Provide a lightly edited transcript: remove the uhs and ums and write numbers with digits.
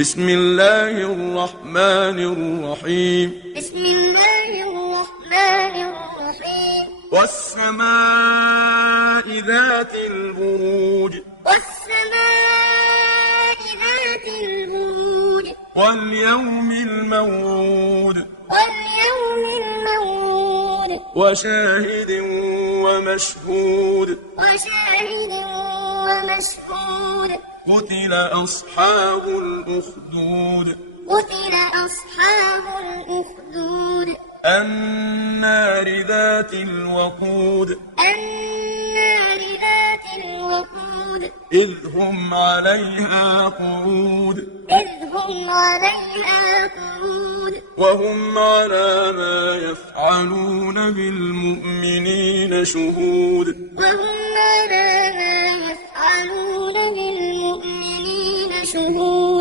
بسم الله الرحمن الرحيم. بسم الله الرحمن الرحيم. والسماء ذات البروج. والسماء ذات البروج. واليوم الموعود. واليوم الموعود. وشاهد ومشهود. وشاهد ومشهود. قتل أصحاب الأخدود. قتل أصحاب الأخدود. النار ذات الوقود. النار ذات الوقود. إذ هم عليها قعود. إذ هم عليها قعود. وهم على ما يفعلون بالمؤمنين شهود. وهم على ما يفعلون بالمؤمنين شهود.